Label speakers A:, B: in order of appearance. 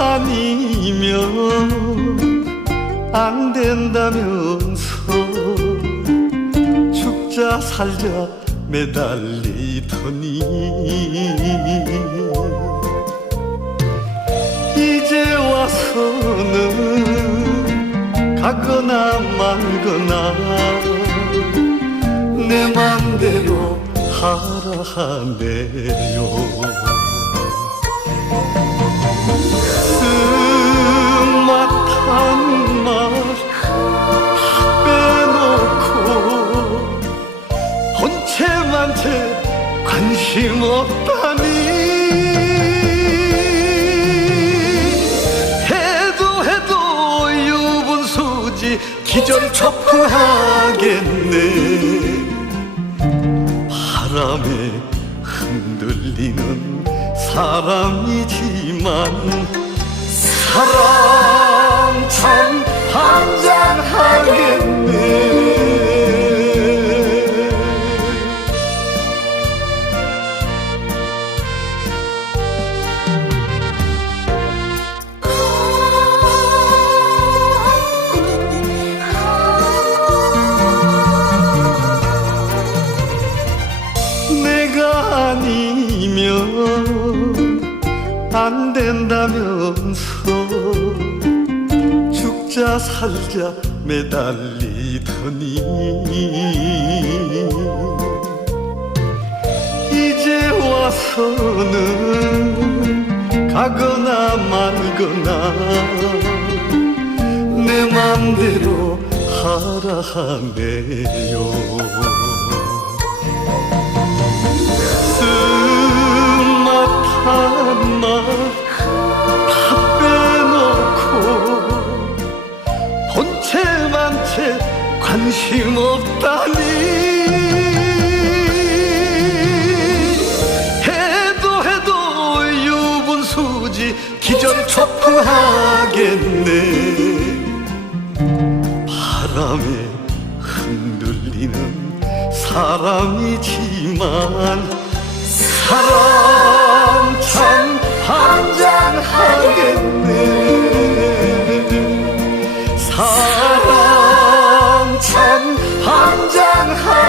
A: 아니면 안 된다면서 죽자 살자 매달리더니. 이제 와서는 가거나 말거나 내 맘대로 하라 하네요. 관심 없다니. 해도 해도 유분수지 기절 척후하겠네. 바람에 흔들리는 사람이지만 사랑 안 된다면서 죽자 살자 매달리더니 이제 와서는 가거나 말거나 내 맘대로 하라 하네요 관심 없다니. 해도 해도 유분수지 기절 척후하겠네. 바람에 흔들리는 사람이지만 사람 사람 참 환장하겠네